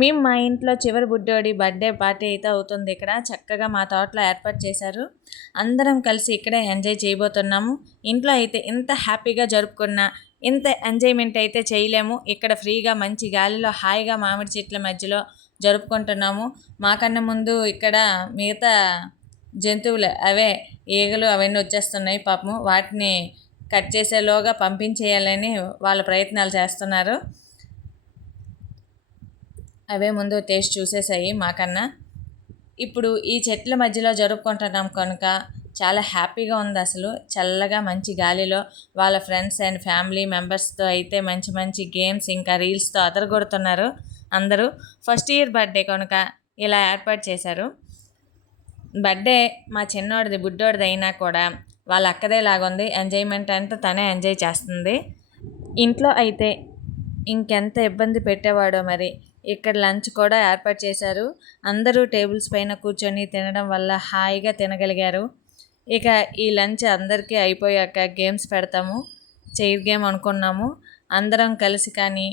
మేము మా ఇంట్లో చివరి బుడ్డోడి బర్త్డే పార్టీ అయితే అవుతుంది. ఇక్కడ చక్కగా మా తోటలో ఏర్పాటు చేశారు. అందరం కలిసి ఇక్కడే ఎంజాయ్ చేయబోతున్నాము. ఇంట్లో అయితే ఇంత హ్యాపీగా జరుపుకున్నా ఇంత ఎంజాయ్మెంట్ అయితే చేయలేము. ఇక్కడ ఫ్రీగా మంచి గాలిలో హాయిగా మామిడి చెట్ల మధ్యలో జరుపుకుంటున్నాము. మాకన్నా ముందు ఇక్కడ మిగతా జంతువులు అవే ఈగలు అవన్నీ వచ్చేస్తున్నాయి. పాపము వాటిని కట్ చేసేలోగా పంపించేయాలని వాళ్ళ ప్రయత్నాలు చేస్తున్నారు. అవే ముందు టేస్ట్ చూసేసాయి మాకన్నా. ఇప్పుడు ఈ చెట్ల మధ్యలో జరుపుకుంటున్నాం కనుక చాలా హ్యాపీగా ఉంది. అసలు చల్లగా మంచి గాలిలో వాళ్ళ ఫ్రెండ్స్ అండ్ ఫ్యామిలీ మెంబర్స్తో అయితే మంచి మంచి గేమ్స్ ఇంకా రీల్స్తో అదరగొడుతున్నారు అందరూ. ఫస్ట్ ఇయర్ బర్త్డే కనుక ఇలా ఏర్పాటు చేశారు. బర్త్డే మా చిన్నోడిది బుడ్డోడిది అయినా కూడా వాళ్ళ అక్కదే లాగుంది. ఎంజాయ్మెంట్ అంతా తనే ఎంజాయ్ చేస్తుంది. ఇంట్లో అయితే ఇంకెంత ఇబ్బంది పెట్టేవాడో మరి. ఇక్కడ లంచ్ కూడా ఏర్పాటు చేశారు. అందరూ టేబుల్స్ పైన కూర్చొని తినడం వల్ల హాయిగా తినగలిగారు. ఇక ఈ లంచ్ అందరికీ అయిపోయాక గేమ్స్ పెడతాము. చైర్ గేమ్ అనుకున్నాము అందరం కలిసి, కానీ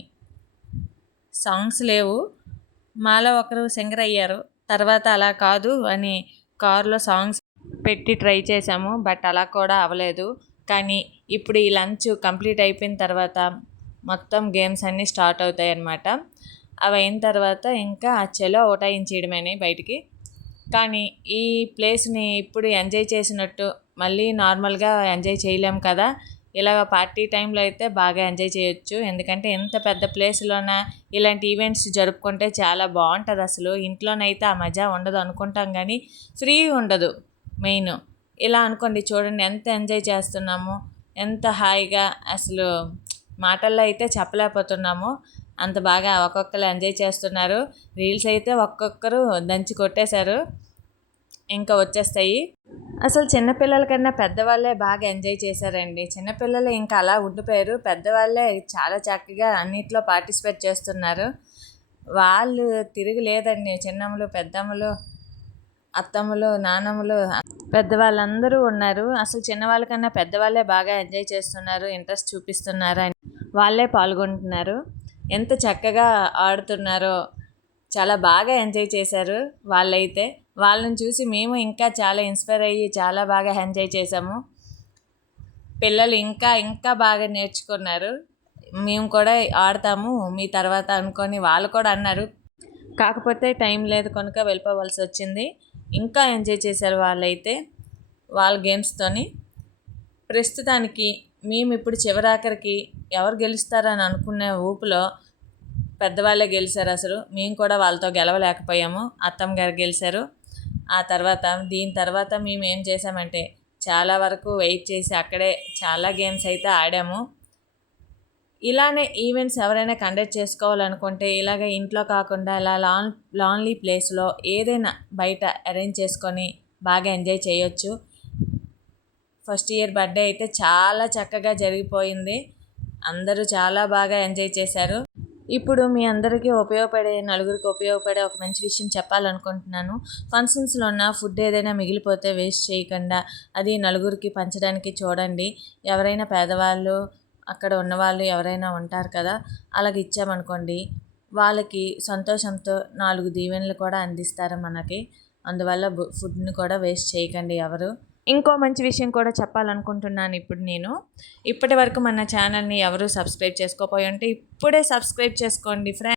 సాంగ్స్ లేవు. మాలో ఒకరు సింగర్ అయ్యారు. తర్వాత అలా కాదు అని కారులో సాంగ్స్ పెట్టి ట్రై చేసాము, బట్ అలా కూడా అవ్వలేదు. కానీ ఇప్పుడు ఈ లంచ్ కంప్లీట్ అయిపోయిన తర్వాత మొత్తం గేమ్స్ అన్నీ స్టార్ట్ అవుతాయి అన్నమాట. అవి అయిన తర్వాత ఇంకా చలో ఓటాయించేయడమేనే బయటికి. కానీ ఈ ప్లేస్ని ఇప్పుడు ఎంజాయ్ చేసినట్టు మళ్ళీ నార్మల్గా ఎంజాయ్ చేయలేము కదా. ఇలాగ పార్టీ టైంలో అయితే బాగా ఎంజాయ్ చేయొచ్చు. ఎందుకంటే ఇంత పెద్ద ప్లేస్లోన ఇలాంటి ఈవెంట్స్ జరుపుకుంటే చాలా బాగుంటుంది. అసలు ఇంట్లోనైతే ఆ మజా ఉండదు అనుకుంటాం, కానీ ఫ్రీ ఉండదు మెయిన్. ఇలా అనుకోండి, చూడండి ఎంత ఎంజాయ్ చేస్తున్నాము, ఎంత హాయిగా. అసలు మాటల్లో అయితే చెప్పలేకపోతున్నాము, అంత బాగా ఒక్కొక్కరు ఎంజాయ్ చేస్తున్నారు. రీల్స్ అయితే ఒక్కొక్కరు దంచి కొట్టేశారు, ఇంకా వచ్చేస్తాయి. అసలు చిన్నపిల్లల కన్నా పెద్దవాళ్ళే బాగా ఎంజాయ్ చేశారండి. చిన్నపిల్లలు ఇంకా అలా ఉండిపోయారు, పెద్దవాళ్ళే చాలా చక్కగా అన్నిట్లో పార్టిసిపేట్ చేస్తున్నారు. వాళ్ళు తిరిగి లేదండి. చిన్నమ్మలు, పెద్దమ్మలు, అత్తమ్మలు, నానమ్మలు, పెద్దవాళ్ళందరూ ఉన్నారు. అసలు చిన్నవాళ్ళ కన్నా పెద్దవాళ్ళే బాగా ఎంజాయ్ చేస్తున్నారు, ఇంట్రెస్ట్ చూపిస్తున్నారు అని వాళ్ళే పాల్గొంటున్నారు. ఎంత చక్కగా ఆడుతున్నారో, చాలా బాగా ఎంజాయ్ చేశారు వాళ్ళైతే. వాళ్ళని చూసి మేము ఇంకా చాలా ఇన్స్పైర్ అయ్యి చాలా బాగా ఎంజాయ్ చేసాము. పిల్లలు ఇంకా ఇంకా బాగా నేర్చుకున్నారు. మేము కూడా ఆడతాము మీ తర్వాత అనుకొని వాళ్ళు కూడా అన్నారు. కాకపోతే టైం లేదు కనుక వెళ్ళిపోవాల్సి వచ్చింది. ఇంకా ఎంజాయ్ చేశారు వాళ్ళైతే వాళ్ళ గేమ్స్తోని. ప్రస్తుతానికి మేము ఇప్పుడు చివరాఖరికి ఎవరు గెలుస్తారని అనుకునే ఊపులో పెద్దవాళ్ళే గెలిచారు. అసలు మేము కూడా వాళ్ళతో గెలవలేకపోయాము. అత్తమ్మ గారు గెలిచారు. ఆ తర్వాత దీని తర్వాత మేము ఏం చేసామంటే చాలా వరకు వెయిట్ చేసి అక్కడే చాలా గేమ్స్ అయితే ఆడాము. ఇలానే ఈవెంట్స్ ఎవరైనా కండక్ట్ చేసుకోవాలనుకుంటే ఇలాగ ఇంట్లో కాకుండా ఇలా లాన్లీ ప్లేస్లో ఏదైనా బయట అరేంజ్ చేసుకొని బాగా ఎంజాయ్ చేయొచ్చు. ఫస్ట్ ఇయర్ బర్త్డే అయితే చాలా చక్కగా జరిగిపోయింది. అందరూ చాలా బాగా ఎంజాయ్ చేశారు. ఇప్పుడు మీ అందరికీ ఉపయోగపడే, నలుగురికి ఉపయోగపడే ఒక మంచి విషయం చెప్పాలనుకుంటున్నాను. ఫంక్షన్స్లో ఉన్న ఫుడ్ ఏదైనా మిగిలిపోతే వేస్ట్ చేయకుండా అది నలుగురికి పంచడానికి చూడండి. ఎవరైనా పేదవాళ్ళు, అక్కడ ఉన్నవాళ్ళు ఎవరైనా ఉంటారు కదా, అలాగ ఇచ్చామనుకోండి వాళ్ళకి సంతోషంతో 4 దీవెనలు కూడా అందిస్తారు మనకి. అందువల్ల ఫుడ్ని కూడా వేస్ట్ చేయకండి ఎవరు. ఇంకో మంచి విషయం కూడా చెప్పాలనుకుంటున్నాను ఇప్పుడు నేను. ఇప్పటి వరకు మన ఛానల్ని ఎవరు సబ్స్క్రైబ్ చేసుకోకపోయి ఉంటే ఇప్పుడే సబ్స్క్రైబ్ చేసుకోండి ఫ్రెండ్స్.